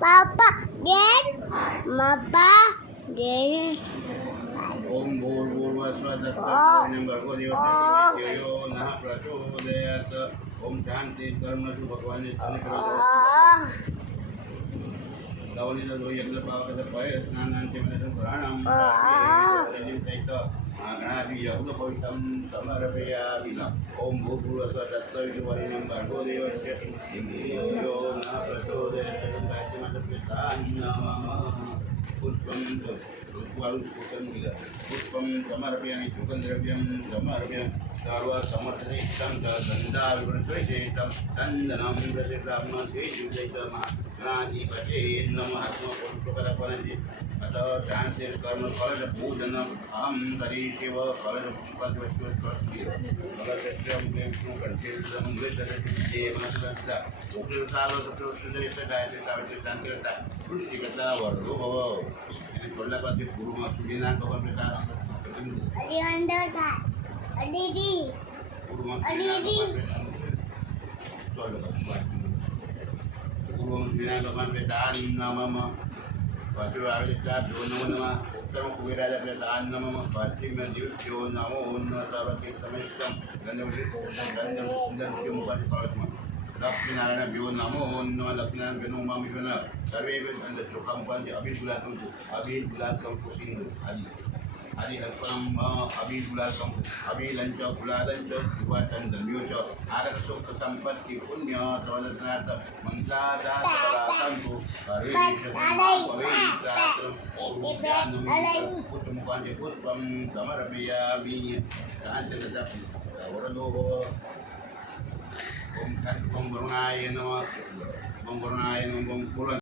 Papa, Dad, Mama, Dad. ओम भूर्भुवस्वः यो नः प्रचोदयात् ओम शांति कर्मसु भगवान लवणीचा जो यज्ञ पावकाचा पय स्नानांचे मध्ये पुराणं गणाधी यज्ञ पवित्रं समर्पयामि ओम भूर्भुवस्वः तत्सवितुर्वरेण्यं भर्गो देवस्य यो नः प्रचोदयात् पुष्पं पुष्पं समर्पयामि सुगन्धद्रव्यं समर्पयामि सर्वसमर्पितं गन्धाविवृतैतं चन्दनं प्रतिब्राह्मणेषु गणाधिपते नमः पुष्पकरपणति अतः शान्ति कर्म कलश पूजनम् अहं करिष्येव कलश पुष्पद्वस्वस्वस्ति कलशत्रयं कंठेन्द्रं मृतदे मनसदा उग्रसावसुषुदेश गायत्री सावित्री शान्तिरता तुलसीकथा वर्धो भव અને છોડલા પાસે પૂર્વમાં સૂર્યના કવર બેટા અડી અંડર કા અડીડી પૂર્વમાં અડીડી પૂર્વમાં સૂર્યના કવર બેટા નામમાં પાછળ આવે છે ધોનવનમાં ઉત્તરમાં કુબેરાજ આપણે દાન નમઃ પાર્થિવ જીવ નમો ઉન્ન સર્વકે સમેતમ ગંધવલી ગંધવલી મુપાતિ પાવતમાં લક્ષ્મીનારાયણ ભ્યો નમો ઓન્ન લક્ષ્મીનારાયણ ભ્યો ઉમા વિષ્ણ સર્વે અંદર ચોખા મુપાતિ અભિલ ગુલાકમ કુસિંધ આદિ અર્પણમ અભિલ ગુલાકમ અભિલંચ ગુલાદંચ સુવાચન ધન્યોચ આગત સુખ સંપત્તિ પુણ્ય સવલસનાર્થ મંત્રાદાસંતુ હરે પુષ્પમુખાંજે પુષ્પમ સમર્પયામિ શાંતિરતા વરદો ओम वरुणाय नमः ओम वरुणाय नमः ओम